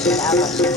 של אבא שלי.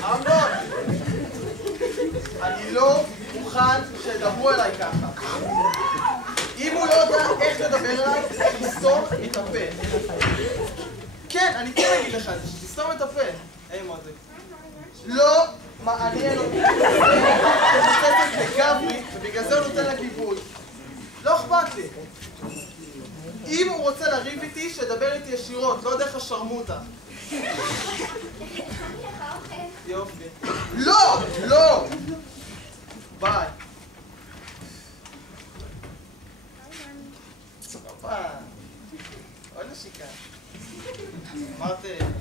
אמנון, אני לא מוכן שתדברו אליי ככה. אם הוא לא יודע איך לדבר אליי, תסתום את הפה. כן, אני כן אגיד לך את זה, שתסתום את הפה. היי מוזיק. לא מעניין אותי. תחססת לגברי, ובגלל זה הוא נותן לה גיבוי. לא אכפת לי. אם הוא רוצה לריב איתי, שדבר איתי ישירות, לא דרך השרמוטה. יופי. לא! לא! ביי. הופה. עוד נשיקה. אמרת,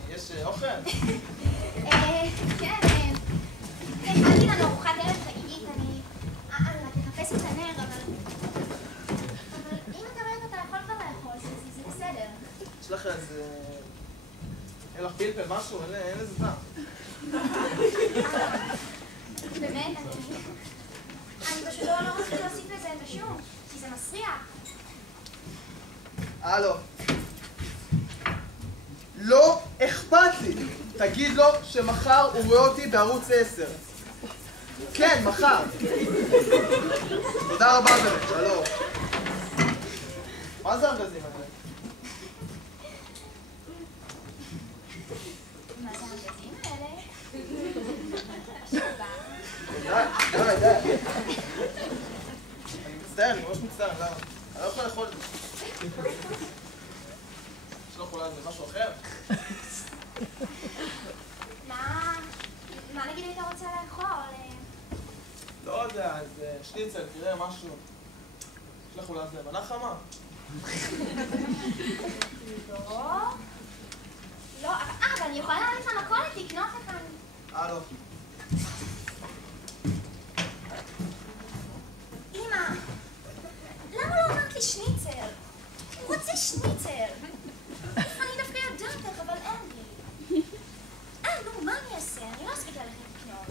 יש אוכל? כן. הכנתי לנו ארוחת ערב חגיגית, אני תחפש את הנר, אבל אם אתה רעב אתה יכול כבר לאכול, זה בסדר. יש לך איזה... אין לך פלפל משהו? אין לזה טעם. באמת, אני פשוט לא רוצה להוסיף לזה את השום, כי זה מסריח. הלו. לא אכפת לי. תגיד לו שמחר הוא רואה אותי בערוץ 10. כן, מחר. תודה רבה באמת, שלום. מה זה ארגזים האלה? מה זה הארגזים האלה? די. אני מצטער, אני ממש מצטער, למה? אני לא יכול לאכול את זה. יש לך אולי איזה משהו אחר? מה נגיד היית רוצה לאכול? לא יודע, איזה שניצל, תראה משהו. יש לך אולי איזה מנה חמה? לא, אבל אני יכולה להעמיד למכולת לקנות לך. הלו. אמא, למה לא אמרת לי שניצל? הוא רוצה שניצל. אני דווקא יודעת איך, אבל אין לי. נו, מה אני אעשה? אני לא אספיק ללכת לקנות.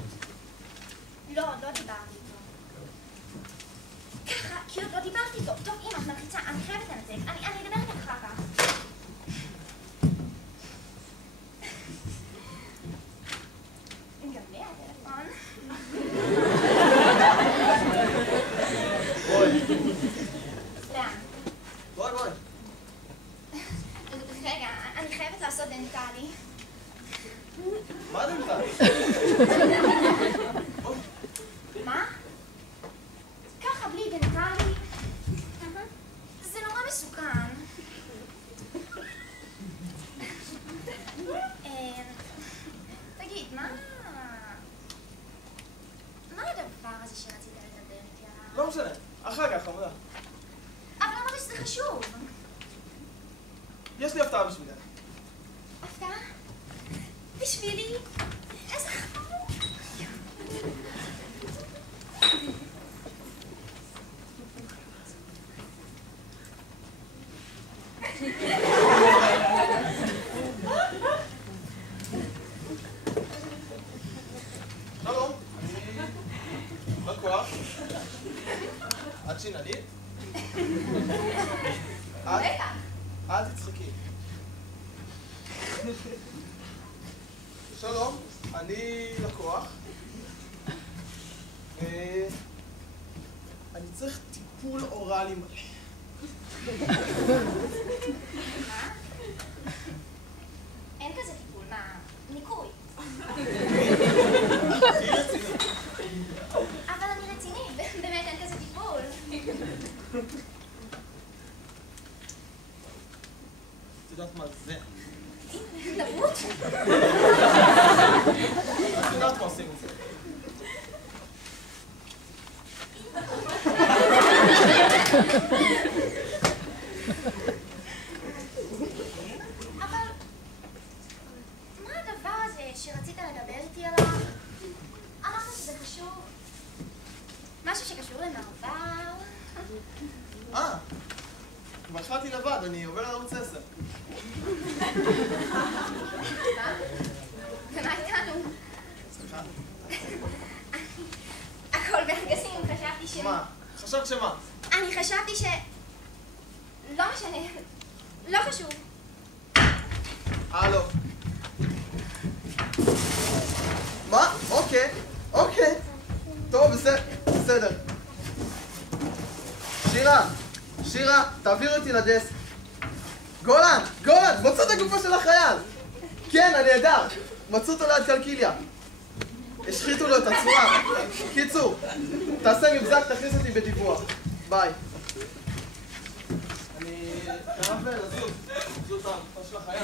לא, עוד לא דיברתי איתו. ככה, כי עוד לא דיברתי איתו. טוב, אמא, את מלחיצה, אני חייבת לנתק. אני אדבר איתך אחר כך. גם לי הטלפון. לאן? בואי. רגע, אני חייבת לעשות דנטלי. מה דנטלי? מה? ככה בלי דנטלי? זה נורא מסוכן. תגיד, מה הדבר הזה שרצית לדבר איתי עליו? לא משנה, אחר כך, חמודה. אבל אמרתי שזה חשוב. יש לי הפתעה בשבילך. הפתעה? בשבילי? איזה חמור. שלום, אני לקוח. את שיננית? אל תצחקי. שלום, אני לקוח. אני צריך טיפול אוראלי מלא. מה? אין כזה טיפול, מה? ניקוי. תהיי רצינית. אבל אני רצינית, באמת אין כזה טיפול. יודעת מה זה? נבוט? את יודעת מה עושים את זה. אבל מה הדבר הזה שרצית לדבר איתי עליו? אמרת שזה חשוב. משהו שקשור למעבר? כבר החלטתי לבד, אני עובר לערוץ 10. ומה איתנו? סליחה? הכל בארגזים, חשבתי ש... מה? חשבת שמה? אני חשבתי ש... לא משנה. לא חשוב. הלו. מה? אוקיי. טוב, בסדר. שירה, תעביר אותי לדסק. גולן, מצאו את הגופה של החייל. כן, הנהדר. מצאו אותו ליד קלקיליה. השחיתו לו את הצורה. קיצור, תעשה מבזק, תכניס אותי בדיווח. ביי. אני חייב לזוז. זוז את הגופה של החייל.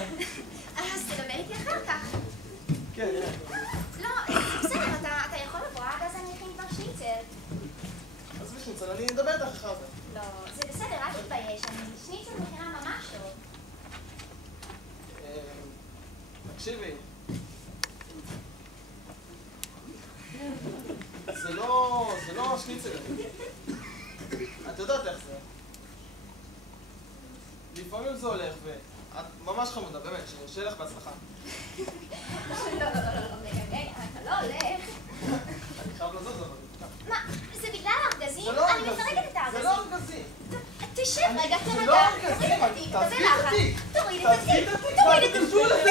אז תדבר איתי אחר כך. כן. לא, בסדר, אתה יכול לבוא, עד אז אני אכין כבר שניצל. אז בשניצל, אני אדבר איתך אחר כך. לא, זה בסדר, אל תתבייש, אני שניצל מכירה ממש טוב. תקשיבי. זה לא השניצל. את יודעת איך זה. לפעמים זה הולך, ואת ממש חמודה, באמת, שיהיה לך בהצלחה. לא, אתה לא הולך. אני חייב לזוז, אבל... מה, זה בגלל הארגזים? זה לא אני מפרקת את הארגזים. זה לא ארגזים. תשב רגע, זה תרגע. לא ארגזים, תעזבי את התיק. תוריד את התיק. תקשו לזה.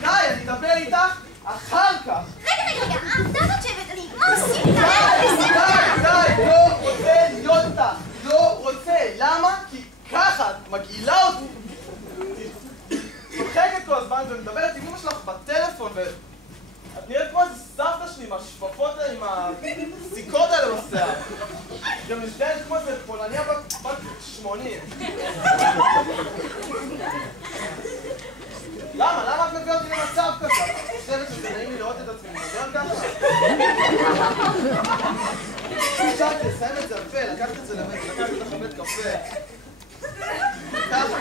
די, אני אדבר איתך אחר כך. רגע, אתה זאת שבט לי. מה עושים איתה? די, לא רוצה להיות איתך. לא רוצה. למה? כי ככה, את מגעילה אותי. צוחקת כל הזמן ומדברת עם אמא שלך בטלפון את נראית כמו איזה סבתא שלי עם השפפות האלה, עם הזיקות האלה בשיער. גם נשדרת כמו איזה פולניה בת 80. למה את מביאה אותי למצב כזה? אני חושבת שזה נעים לי לראות את עצמי, מדבר ככה? אפשר לסיים את זה יפה, לקחת את זה לקחת את החבית קפה. ככה.